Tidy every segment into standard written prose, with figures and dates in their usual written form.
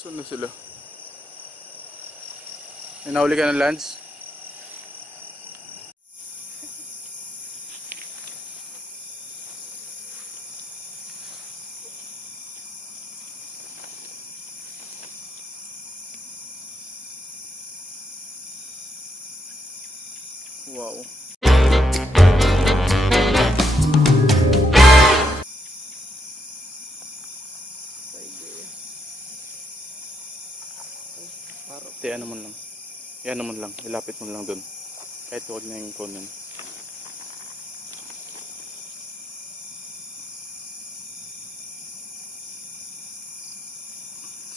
Saan na sila? May nahuli ka ng Lance? Wow. Ano mo lang. Yan naman lang. Ilapit mo lang dun. Kahit huwag na yung konon.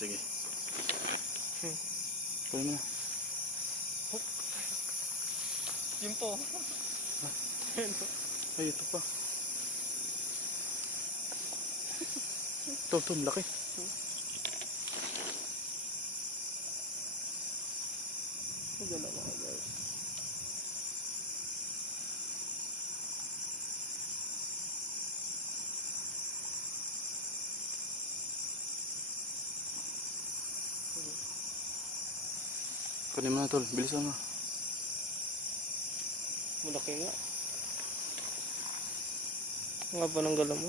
Sige. Kunin mo na. Yun po. Ay, ito pa. Ito, laki. Dalawa ka guys. Kunin mo na tol, bilisan mo. Malaki nga. Nga ba ng gala mo?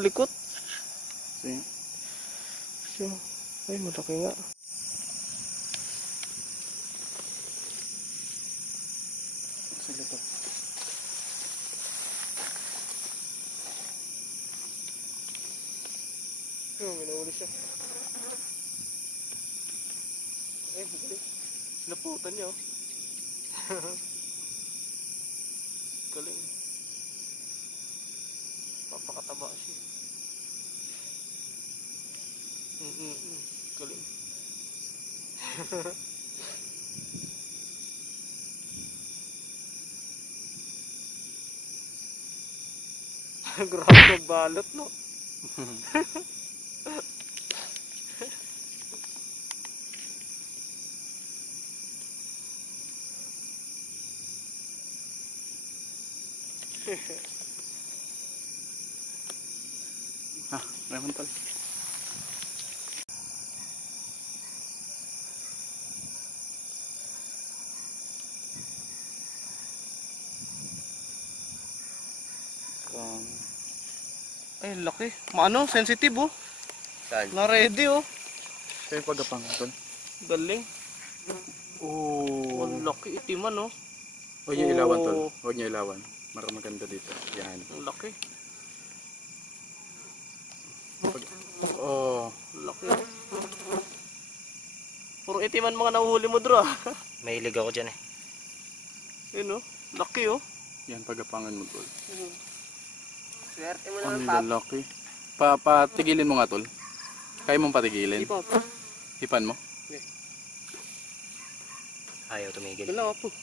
Likot. Sige. Siya. Ay, malaki nga. Sige to. May nahuli siya. Ay, galing. Naputan niya, oh. Galing. Papakataba siya. Galing. Grabe magbalot, no? Meron tol. Ay, laki. Maano, sensitive, oh. Saan? Na-ready, oh. Kaya yung pagapang tol. Galing. Oh. Ang laki, itiman, oh. Huwag niyo ilawan tol. Huwag niyo ilawan. Maganda dito. Yan. Ang laki. Oh. Laki. Puro itiman mga nahuhuli mo, Dro. Mahilig ako dyan eh. Yun, oh. Laki, oh. Yan, pagapangan mo tol. Swerte mo Ang lalaki. Patigilin mo nga tol. Kaya mong patigilin. Ipa. Hipan mo. Okay. Ayaw tumigil. Wala po.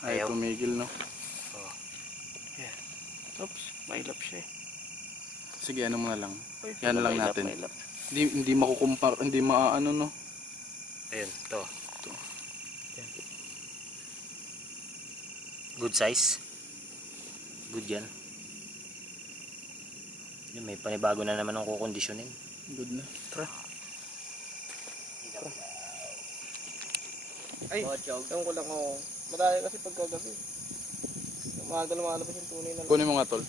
Ayaw tumigil no. Oh. Yeah. Oops, mailap siya eh. Sige, ano mo na lang. Ay, yan lang mailap, natin. Mailap. Hindi makukumpar, hindi maaano no. Ayun, to. Good size. Good yan. Yun, may panibago na naman ng kukondisyonin. Good na. Tara. Ay, ewan ko lang ako. Madali kasi pagkagabi. Umaga lumalabas yung tunay na lang. Kunin mo nga tol.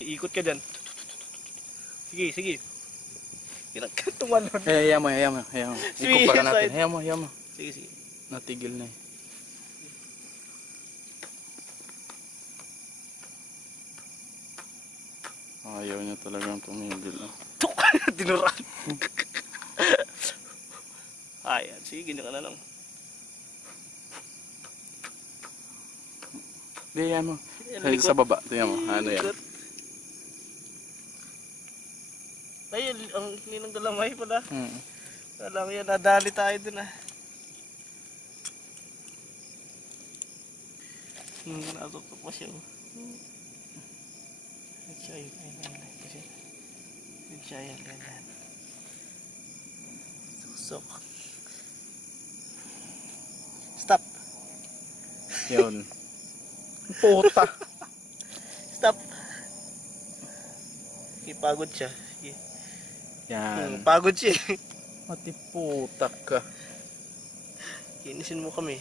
Iikot ka dyan. Sige, sige. Tumalon. Hayaan mo. Ikumpara natin. Hayaan mo. Sige, sige. Natigil na eh. Ayaw niya talagang tumigil. Tuk! Dinuran. Ayan, sige, ganyan ka na lang. Hindi, hayaan mo. Sa baba. Tingnan mo. Ano yan? Ay, ang ninang galamay pala. Hmm. Alam yan, nadali tayo dun ah. Natutok pa siya. Good siya yun. Good siya yan. Susok. Stop. Yun. Puta. Stop. Ipagod siya. Yan. Pagod siya. Mati puta ka. Kinisin mo kami.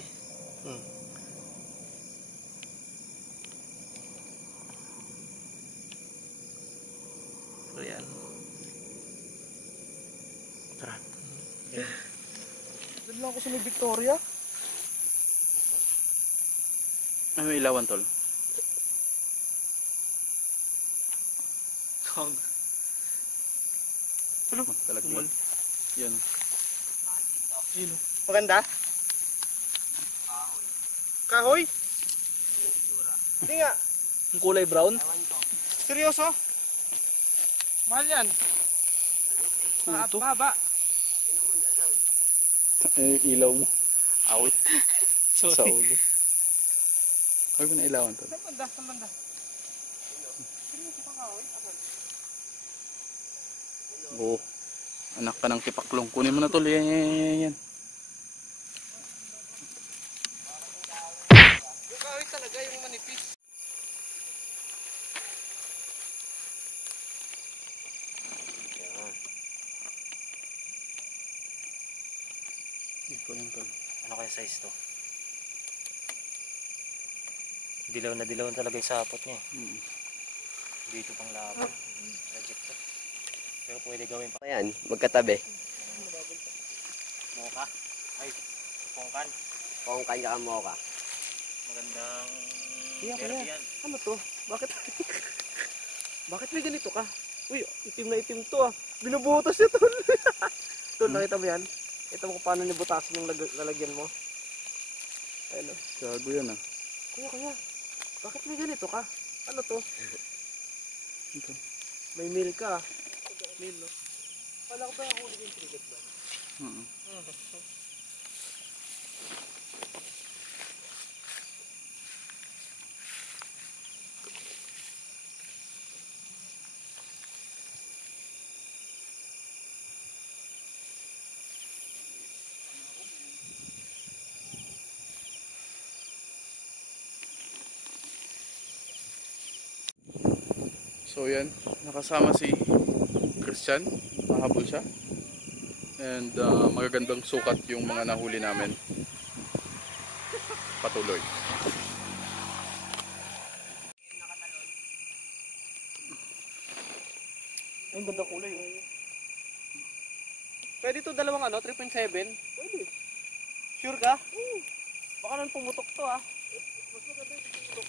So yan. Tara. Doon lang ako sa may Victoria. Ano yung ilawan, tol? Kag. Ano? Talaglag. Yan. Ayun. Maganda? Kahoy? Hindi nga. Ang kulay brown? Seryoso? Mahal yan. Puto. Haba. Ilaw mo. Awit. Sorry. Sa ulo. Huwag mo na ilawan, tol. Saan banda? Seryoso ka kahoy? Oo. Anak ka ng tipaklong. Kunin mo na, tol. Yan. Yung kahoy talaga, yung manipis. Ito lang, tol. Ano kaya size to? Dilaw na dilaw talaga yung sapot niya eh. Dito pang laban. Reject to. Pero pwede gawin pa. Ayan, magkatabi. Moka. Ay, pongkan. Kongkan ka moka. Magandang Kaya. verde yan. Ano to? Bakit? Bakit may ganito ka? Uy, itim na itim to ah. Binubutas niya tol. Tol, nakita mo yan? Kita mo kung paano nibutasan yung lalagyan mo. Ayun oh. Gago yan, ah. Kuya. Bakit may ganito ka? Ano to? Ito. May meal ka. Meal no? Wala ko ba yung huli yung cricket ba? So yan, nakasama si Christian, mahabol siya. And magagandang sukat yung mga nahuli namin. Patuloy. Ang ganda kulay oh. Pwede to dalawang ano, 3.7? Pwede. Sure ka? Baka nang pumutok to ah. Mas maganda yung pumutok.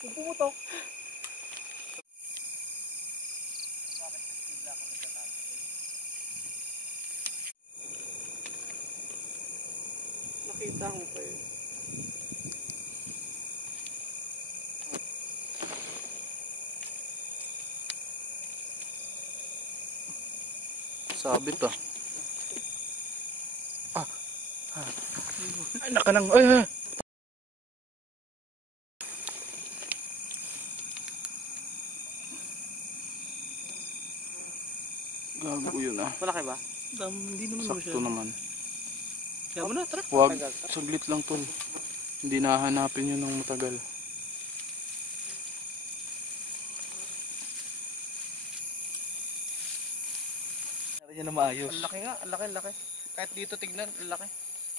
Kung pumutok. Nakita ko pa yun. Sabit ah. Ay, naka nang. Ay. Gago yun ah. Malaki ba? Hindi naman Sakto naman. Kaya mo na, tara. Huwag, saglit lang tol. Hindi nahanapin yun ng matagal. Yan na maayos. Ang laki nga, ang laki. Kahit dito tignan, ang laki.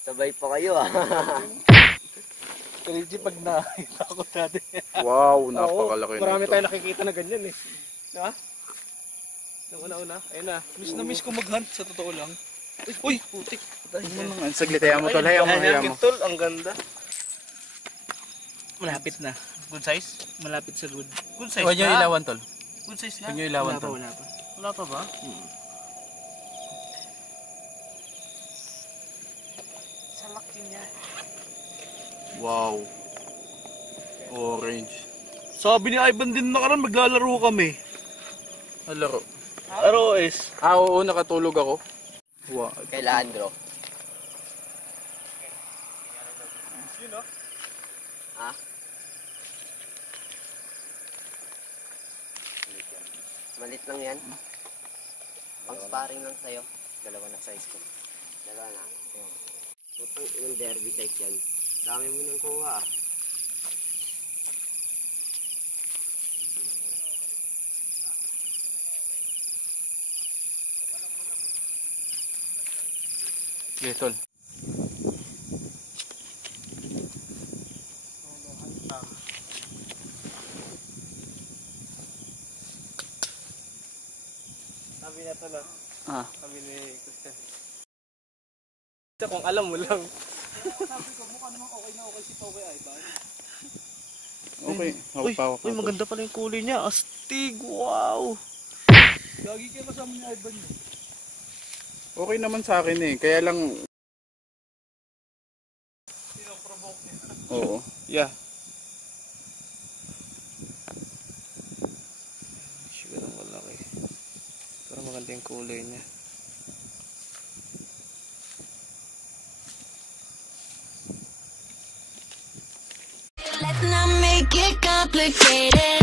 Sabay pa kayo ah. Kaliji pag nakita ko dati. Wow, napakalaki na Marami ito. tayo nakikita na ganyan eh. Diba? Nung una-una, ayun na. Miss na miss ko mag-hunt sa totoo lang. Uy, putik. Saglit, hayaan mo tol, hayaan mo. Tol, ang ganda. Malapit na. Good size? Malapit sa good. Good size Huwag nyo na. ilawan tol. Good size na. Huwag nyo ilawan tol. Wala pa. Wala pa ba? Sa laki niya. Wow. Orange. Sabi ni Ivan din nakaraan maglalaro kami. Laro. ROS. Oo, nakatulog ako. Wow. Kay Leandro. Yun oh. Ha? Malit lang yan. Pang sparring lang sa'yo. Dalawa na size ko. Dalawa na. Putang inang derby size yan. Dami mo nang kuha ah. Okay, tol. Sabi na to na. Ah, Sabi ni Christian. Ito kung alam mo lang. okay. Uy, Hawak uy, maganda pala yung kulay niya. Astig, wow. Okay naman sa akin eh. Kaya lang... Oo. Yeah. Siguro malaki. Pero maganda yung kulay niya. Let's not make it complicated.